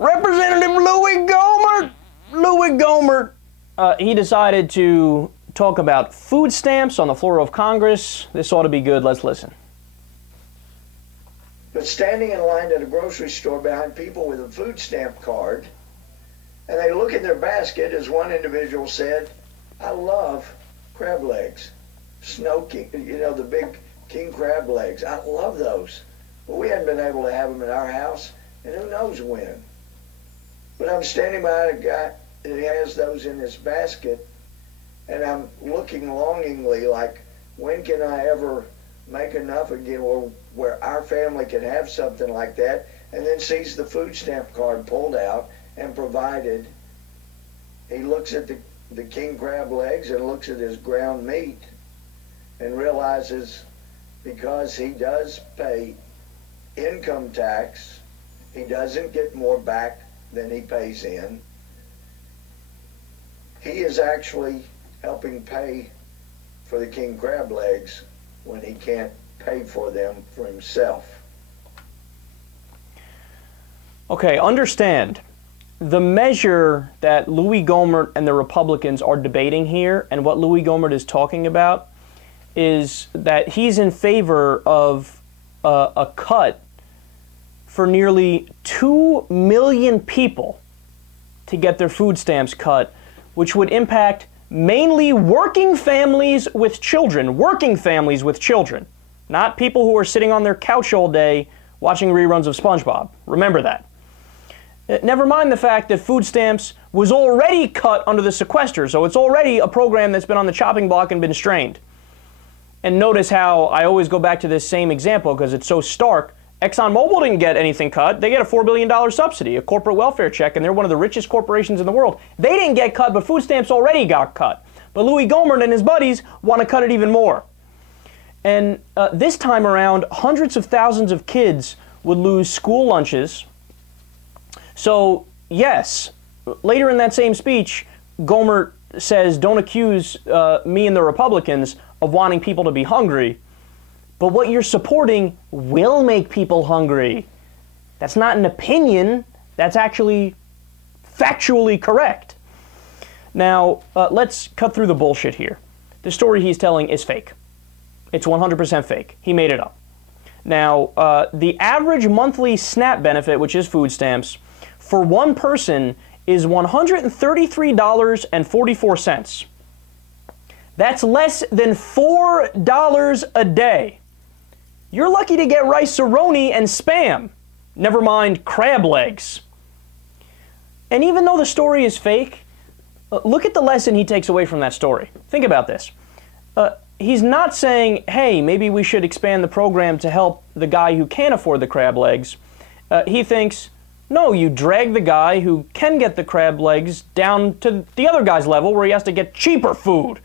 Representative Louie Gohmert. Louie Gohmert, he decided to talk about food stamps on the floor of Congress. This ought to be good. Let's listen. But standing in line at a grocery store behind people with a food stamp card, and they look in their basket, as one individual said, I love crab legs. Snow king, you know, the big king crab legs. I love those. But we hadn't been able to have them in our house, and who knows when. But I'm standing behind a guy that has those in his basket, and I'm looking longingly like, when can I ever make enough again where our family can have something like that, and then sees the food stamp card pulled out and provided. He looks at the king crab legs and looks at his ground meat and realizes because he does pay income tax, he doesn't get more back than he pays in. He is actually helping pay for the king crab legs when he can't pay for them for himself. Okay, understand. The measure that Louie Gohmert and the Republicans are debating here, and what Louie Gohmert is talking about, is that he's in favor of a cut for nearly 2 million people to get their food stamps cut, which would impact mainly working families with children. Working families with children. Not people who are sitting on their couch all day watching reruns of SpongeBob. Remember that. Never mind the fact that food stamps was already cut under the sequester, so it's already a program that's been on the chopping block and been strained. And notice how I always go back to this same example because it's so stark. ExxonMobil didn't get anything cut. They get a $4 billion subsidy, a corporate welfare check, and they're one of the richest corporations in the world. They didn't get cut, but food stamps already got cut. But Louie Gohmert and his buddies want to cut it even more. And this time around, hundreds of thousands of kids would lose school lunches. So, yes, later in that same speech, Gohmert says, don't accuse me and the Republicans of wanting people to be hungry. But what you're supporting will make people hungry. That's not an opinion. That's actually factually correct. Now, let's cut through the bullshit here. The story he's telling is fake. It's 100% fake. He made it up. Now, the average monthly SNAP benefit, which is food stamps, for one person is $133.44. That's less than $4 a day. You're lucky to get rice-a-roni and Spam. Never mind crab legs. And even though the story is fake, look at the lesson he takes away from that story. Think about this. He's not saying, hey, maybe we should expand the program to help the guy who can't afford the crab legs. He thinks, no, you drag the guy who can get the crab legs down to the other guy's level where he has to get cheaper food.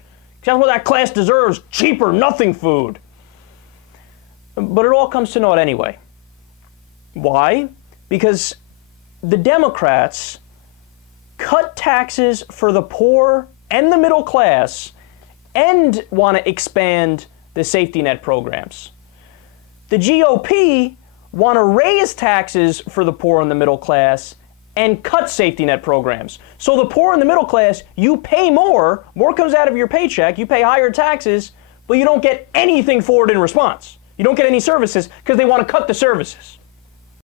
That's what that class deserves, cheaper, nothing food. But it all comes to naught anyway. Why? Because the Democrats cut taxes for the poor and the middle class and want to expand the safety net programs. The GOP want to raise taxes for the poor and the middle class and cut safety net programs. So the poor and the middle class, you pay more comes out of your paycheck, you pay higher taxes, but you don't get anything for it in response. You don't get any services because they want to cut the services.